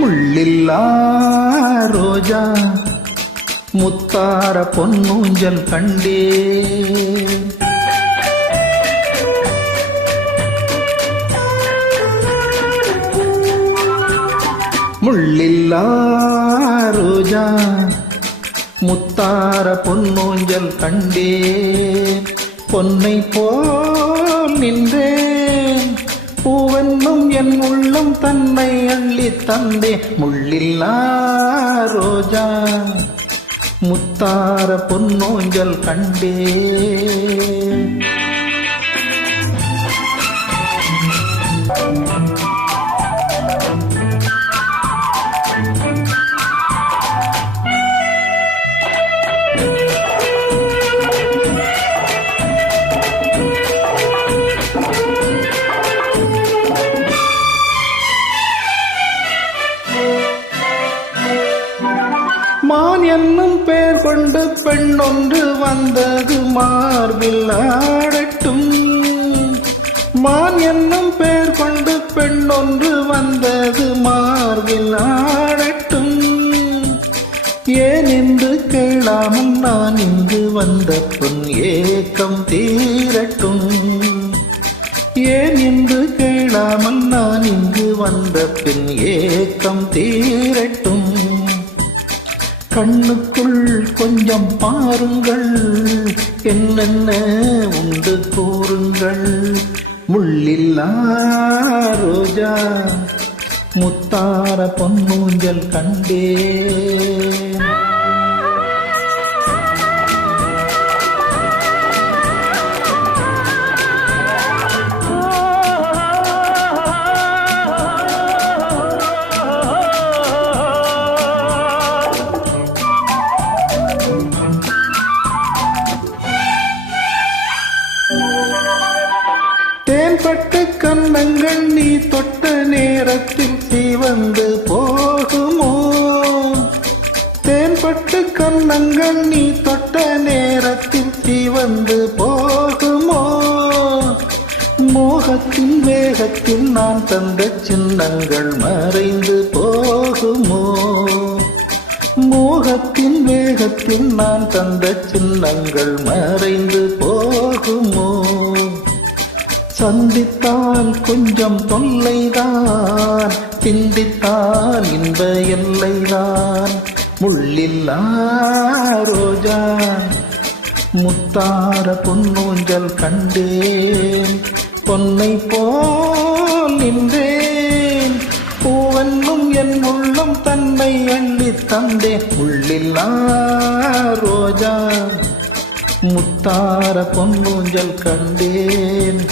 முள்ளில்லா ரோஜா முத்தார பொன்னூஞ்சல் கண்டே, முள்ளில்லா ரோஜா முத்தார பொன்னூஞ்சல் கண்டே, பொன்னை போல் நின்றேன் பூவென்னும் என் உள்ளம் தன்னை அள்ளி தந்தே. முள்ளில்லா ரோஜா முத்தார பொன்னூஞ்சல் கண்டே. மான் என்னும் பெயர் கொண்டு பெண்ணொன்று வந்தது மார்பில் ஆடட்டும். மான் என்னும் பெயர் கொண்டு பெண்ணொன்று வந்தது மார்பில் ஆடட்டும். ஏன் என்று கேளாமல் நான் இங்கு வந்த பொன் ஏக்கம் தீரட்டும். ஏன் என்று கேளாமல் நான் இங்கு வந்த பின் ஏக்கம் தீரட்டும். கண்ணுக்குள் கொஞ்சம் பாருங்கள், என்னென்ன உண்டு கூறுங்கள். முள்ளில்லா ரோஜா முத்தார பொன்னூஞ்சல் கண்டே. தேன்பட்டு கன்னங்கள் நீ தொட்ட நேரத்தில் சிவந்து போகுமோ. தேன்பட்டு கன்னங்கள் நீ தொட்ட நேரத்தில் சிவந்து போகுமோ. மோகத்தின் வேகத்தில் நான் தந்த சின்னங்கள் மறைந்து போகுமோ. மோகத்தின் வேகத்தில் நான் தந்த சின்னங்கள் மறைந்து போகுமோ. சந்தித்தால் கொஞ்சம் தொல்லைதான், சிந்தித்தால் இந்த எல்லைதான். முள்ளில்லா ரோஜா முத்தார பொன்னூஞ்சல் கண்டேன். பொன்னை போல் நின்றேன் பூவென்னும் என் உள்ளம் தன்னை அள்ளி தந்தேன். முள்ளில்லா ரோஜா முத்தார பொன்னூஞ்சல் கண்டேன்.